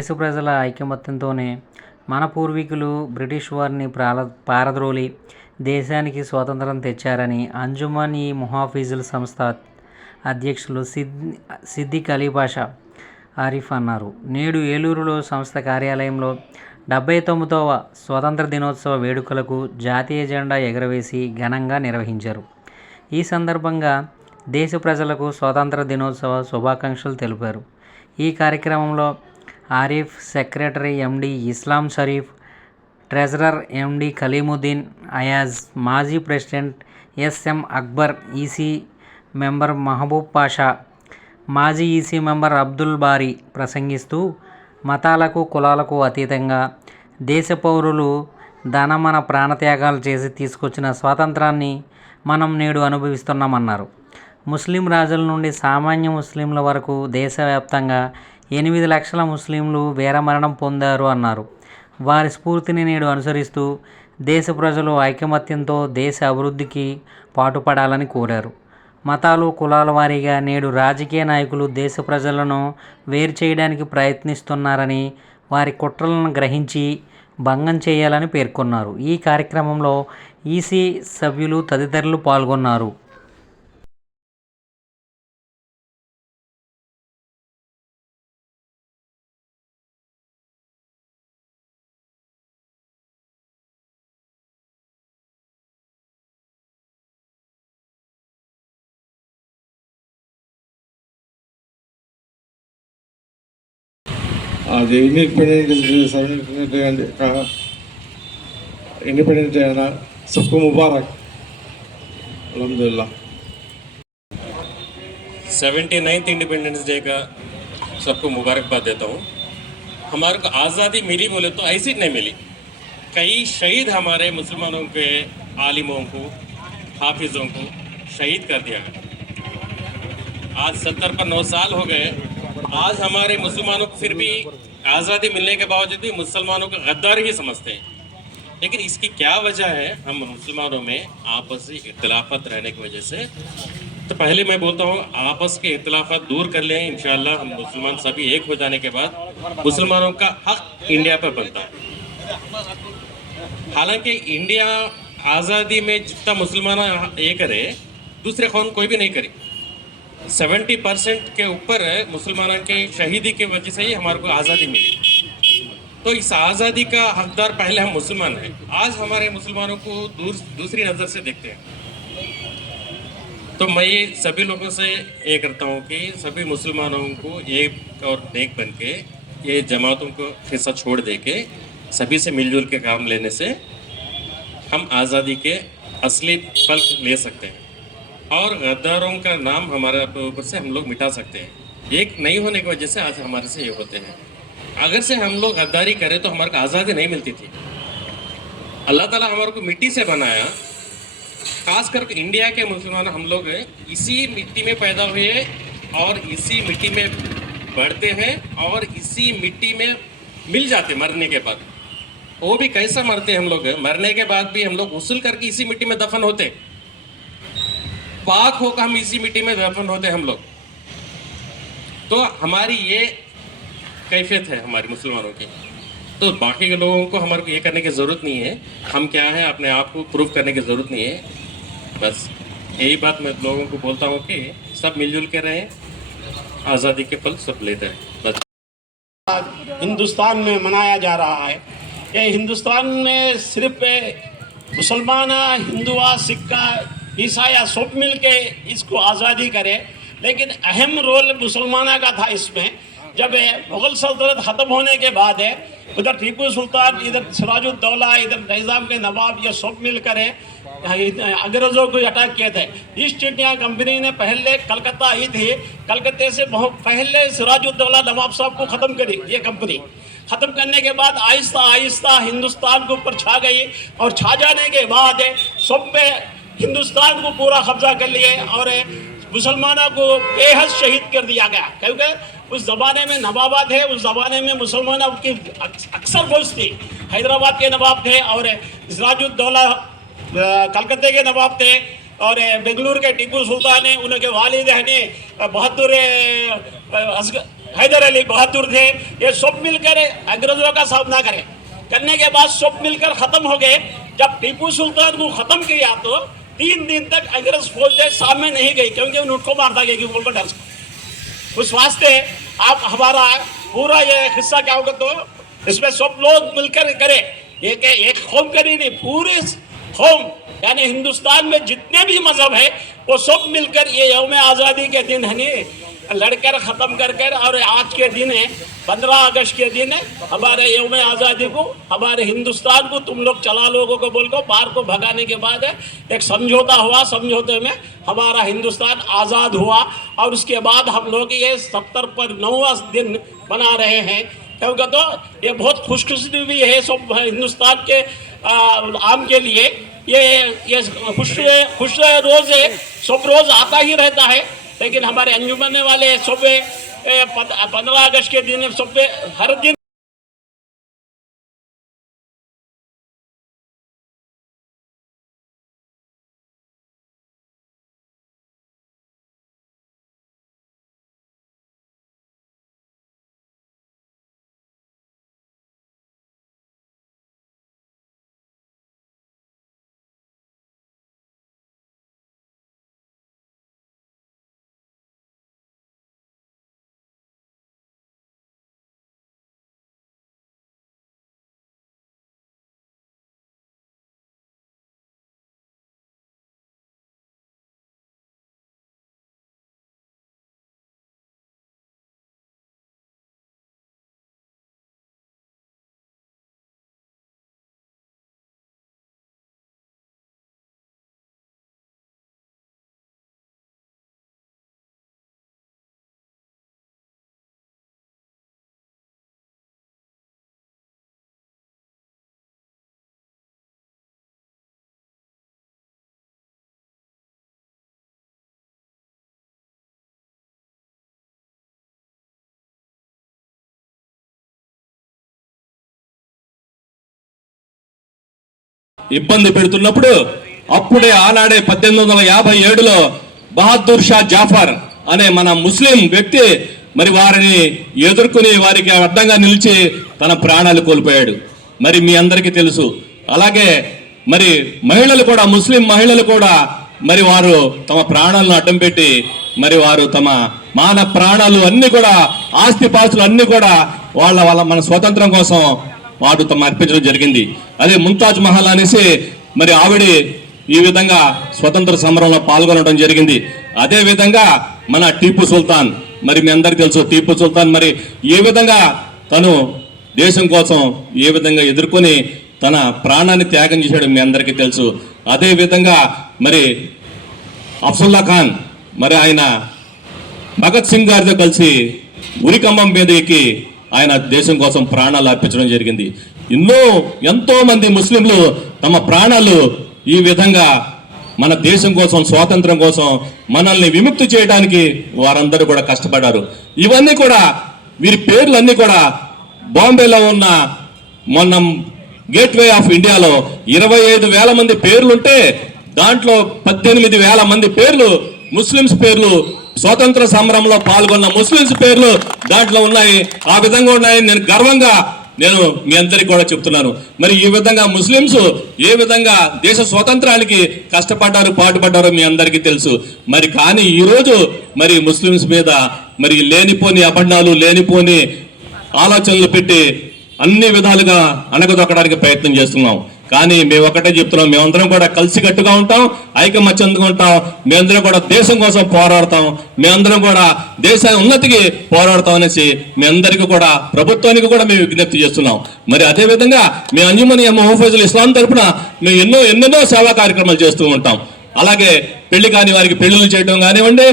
దేశ ప్రజల ఐకమత్యంతోనే మన పూర్వీకులు బ్రిటిష్ వారిని పారద్రోలి దేశానికి స్వాతంత్రం తెచ్చారని అంజుమన్ ఈ ముహాఫిజుల్ సంస్థ అధ్యక్షులు సిద్దిక్ అలీ పాషా ఆరిఫ్ అన్నారు. నేడు ఏలూరులో సంస్థ కార్యాలయంలో 79వ స్వాతంత్ర దినోత్సవ వేడుకలకు జాతీయ జెండా ఎగురవేసి ఘనంగా నిర్వహించారు. ఈ సందర్భంగా దేశ ప్రజలకు స్వాతంత్ర దినోత్సవ శుభాకాంక్షలు తెలిపారు. ఈ కార్యక్రమంలో Arif, secretary MD Islam Sharif, treasurer MD Kaleemuddin Ayaz, మాజీ president SM Akbar, EC member Mahboob Pasha, మాజీ ఈసీ మెంబర్ అబ్దుల్ బారీ ప్రసంగిస్తూ మతాలకు కులాలకు అతీతంగా దేశ పౌరులు మన ప్రాణత్యాగాలు చేసి తీసుకొచ్చిన స్వాతంత్రాన్ని మనం నేడు అనుభవిస్తున్నామన్నారు. ముస్లిం రాజుల నుండి సామాన్య ముస్లింల వరకు దేశవ్యాప్తంగా 8 లక్షల ముస్లింలు వీరమరణం పొందారు అన్నారు. వారి స్ఫూర్తిని నేడు అనుసరిస్తూ దేశ ప్రజలు ఐకమత్యంతో దేశ అభివృద్ధికి పాటుపడాలని కోరారు. మతాలు కులాల వారీగా నేడు రాజకీయ నాయకులు దేశ ప్రజలను వేరు చేయడానికి ప్రయత్నిస్తున్నారని, వారి కుట్రలను గ్రహించి భంగం చేయాలని పేర్కొన్నారు. ఈ కార్యక్రమంలో ఈసీ సభ్యులు తదితరులు పాల్గొన్నారు. आज इंडिपेंडेंस डे है ना, सबको मुबारक। अल्हम्दुलिल्लाह 79th इंडिपेंडेंस डे का सबको मुबारकबाद देता हूँ। हमारे को आज़ादी मिली बोले तो ऐसी नहीं मिली, कई शहीद हमारे मुसलमानों के आलिमों को, हाफिज़ों को शहीद कर दिया गया। आज 70 पर 9 साल हो गए। आज हमारे मुसलमानों को फिर भी आज़ादी मिलने के बावजूद भी मुसलमानों को गद्दार ही समझते हैं। लेकिन इसकी क्या वजह है? हम मुसलमानों में आपसी इख्तिलाफत रहने की वजह से। तो पहले मैं बोलता हूँ, आपस के इख्तिलाफत दूर कर लें, इंशाअल्लाह हम मुसलमान सभी एक हो जाने के बाद मुसलमानों का हक इंडिया पर बनता है। हालांकि इंडिया आज़ादी में जितना मुसलमान ये करे, दूसरे कौन कोई भी नहीं करे। 70% के ऊपर मुसलमानों के शहीदी की वजह से ही हमारे को आज़ादी मिली। तो इस आज़ादी का हकदार पहले हम मुसलमान हैं। आज हमारे मुसलमानों को दूसरी नज़र से देखते हैं। तो मैं ये सभी लोगों से ये करता हूँ कि सभी मुसलमानों को एक और नेक बन के ये जमातों को हिस्सा छोड़ दे के सभी से मिलजुल के काम लेने से हम आज़ादी के असली फल ले सकते हैं और गद्दारों का नाम हमारे ऊपर से हम लोग मिटा सकते हैं। एक नहीं होने की वजह से आज हमारे से ये होते हैं। अगर से हम लोग गद्दारी करें तो हमारे को आज़ादी नहीं मिलती थी। अल्लाह ताला हमारे को मिट्टी से बनाया, खास कर इंडिया के मुसलमान हम लोग इसी मिट्टी में पैदा हुए और इसी मिट्टी में बढ़ते हैं और इसी मिट्टी में मिल जाते मरने के बाद। वो भी कैसा मरते हैं हम लोग? मरने के बाद भी हम लोग गुस्ल करके इसी मिट्टी में दफन होते, पाक होकर हम इसी मिट्टी में दफन होते हम लोग। तो हमारी ये कैफियत है हमारी मुसलमानों की। तो बाकी के लोगों को हमारे को ये करने की ज़रूरत नहीं है, हम क्या हैं अपने आप को प्रूव करने की ज़रूरत नहीं है। बस यही बात मैं लोगों को बोलता हूँ कि सब मिलजुल के रहें, आज़ादी के फल सब लेते हैं। बस हिंदुस्तान में मनाया जा रहा है। ये हिंदुस्तान में सिर्फ मुसलमान, हिंदुआ, सिक्का, ईसाया सब मिल के इसको आज़ादी करे, लेकिन अहम रोल मुसलमाना का था इसमें। जब मुग़ल सल्तनत ख़त्म होने के बाद है, उधर टीपू सुल्तान, इधर सिराजुद्दौला, इधर निज़ाम के नवाब, ये सब मिल कर अंग्रेज़ों को अटैक किए थे। ईस्ट इंडिया कंपनी ने पहले कलकत्ता आई थी, कलकत्ते से बहुत पहले सिराजुद्दौला नवाब साहब को ख़त्म करी। ये कंपनी ख़त्म करने के बाद आहिस्ता आहिस्ता हिंदुस्तान के ऊपर छा गई और छा जाने के बाद सब पे हिंदुस्तान को पूरा कब्जा कर लिए और मुसलमानों को बेहद शहीद कर दिया गया। क्योंकि उस ज़माने में नवाबा थे, उस ज़माने में मुसलमानों की अक्सर फौज थी। हैदराबाद के नवाब थे और सिराजुद्दौला कलकत्ते के नवाब थे और बेंगलुरु के टीपू सुल्तान ने, उनके वालिद ने बहादुर हैदर अली बहादुर थे, ये सब मिलकर अंग्रेजों का सामना करें। करने के बाद सब मिलकर खत्म हो गए। जब टीपू सुल्तान को खत्म किया तो 3 दिन तक अंग्रेज फौज सामने नहीं गई, क्योंकि उनको मारता गया कि बोल डर से। उस वास्ते आप हमारा पूरा ये हिस्सा क्या होगा, तो इसमें सब लोग मिलकर करें। एक कौम करी नहीं, पूरे कौम यानी हिंदुस्तान में जितने भी मजहब है वो सब मिलकर ये यौम आज़ादी के दिन है नहीं लड़कर ख़त्म कर और आज के दिन है 15 अगस्त के दिन है हमारे यौम आज़ादी को, हमारे हिंदुस्तान को तुम लोग चला लोगों को बोल को बाहर को भगाने के बाद एक समझौता हुआ। समझौते में हमारा हिंदुस्तान आज़ाद हुआ और उसके बाद हम लोग ये 70 पर 9वां दिन बना रहे हैं। क्योंकि तो ये बहुत खुशकिस्मती भी है सब हिंदुस्तान के आम के लिए। ये खुश रोज़ है, सब रोज़ आता ही रहता है, लेकिन हमारे अंजुमन वाले सब 15 अगस्त के दिन सब हर दिन ఇబ్బంది పెడుతున్నప్పుడు అప్పుడే ఆనాడే 1857లో బహదూర్ షా జాఫర్ అనే మన ముస్లిం వ్యక్తి మరి వారిని ఎదుర్కొని వారికి అడ్డంగా నిలిచి తన ప్రాణాలు కోల్పోయాడు. మరి మీ అందరికీ తెలుసు. అలాగే మరి మహిళలు కూడా, ముస్లిం మహిళలు కూడా మరి వారు తమ ప్రాణాలను అడ్డం పెట్టి మరి వారు తమ మాన ప్రాణాలు అన్ని కూడా, ఆస్తిపాస్తులు అన్ని కూడా వాళ్ళ మన స్వతంత్రం కోసం వాడు తమ అర్పించడం జరిగింది. అదే ముంతాజ్ మహల్ అనేసి మరి ఆవిడ ఈ విధంగా స్వతంత్ర సమరంలో పాల్గొనడం జరిగింది. అదే విధంగా మన టీపు సుల్తాన్, మరి మీ అందరికీ తెలుసు టీపు సుల్తాన్ మరి ఏ విధంగా తను దేశం కోసం ఏ విధంగా ఎదుర్కొని తన ప్రాణాన్ని త్యాగం చేశాడు మీ అందరికీ తెలుసు. అదే విధంగా మరి అఫ్జల్లా ఖాన్ మరి ఆయన భగత్ సింగ్ గారితో కలిసి ఉరికంబం మీద ఎక్కి ఆయన దేశం కోసం ప్రాణాలు అర్పించడం జరిగింది. ఎంతో మంది ముస్లింలు తమ ప్రాణాలు ఈ విధంగా మన దేశం కోసం, స్వాతంత్రం కోసం, మనల్ని విముక్తి చేయడానికి వారందరూ కూడా కష్టపడ్డారు. ఇవన్నీ కూడా వీరి పేర్లన్నీ కూడా బాంబేలో ఉన్న మొన్న గేట్వే ఆఫ్ ఇండియాలో 25,000 మంది పేర్లుంటే దాంట్లో 18,000 మంది పేర్లు ముస్లిమ్స్ పేర్లు, స్వాతంత్ర సమరంలో పాల్గొన్న ముస్లిమ్స్ పేర్లు దాంట్లో ఉన్నాయి. ఆ విధంగా ఉన్నాయని నేను గర్వంగా మీ అందరికీ కూడా చెప్తున్నాను. మరి ఈ విధంగా ముస్లిమ్స్ ఏ విధంగా దేశ స్వాతంత్రానికి కష్టపడ్డారు, పాటుపడ్డారో మీ అందరికీ తెలుసు. మరి కానీ ఈరోజు మరి ముస్లిమ్స్ మీద మరి లేనిపోని అబద్ధాలు, లేనిపోని ఆలోచనలు పెట్టి అన్ని విధాలుగా అణగదొక్కడానికి ప్రయత్నం చేస్తున్నాం. కానీ మేము ఒకటే చెప్తున్నాం, మేమందరం కూడా కలిసికట్టుగా ఉంటాం, ఐకమత్యంగా ఉంటాం, మేమందరం కూడా దేశం కోసం పోరాడతాం, మేమందరం కూడా దేశ ఉన్నతికి పోరాడతాం అనేసి మీ అందరికీ కూడా, ప్రభుత్వానికి కూడా మేము విజ్ఞప్తి చేస్తున్నాం. మరి అదేవిధంగా మీ అంజుమన్ ముహఫిజుల్ ఇస్లాం తరఫున మేము ఎన్నెన్నో సేవా కార్యక్రమాలు చేస్తూ ఉంటాం. అలాగే పెళ్లి కాని వారికి పెళ్లిళ్ళు చేయడం కానివ్వండి,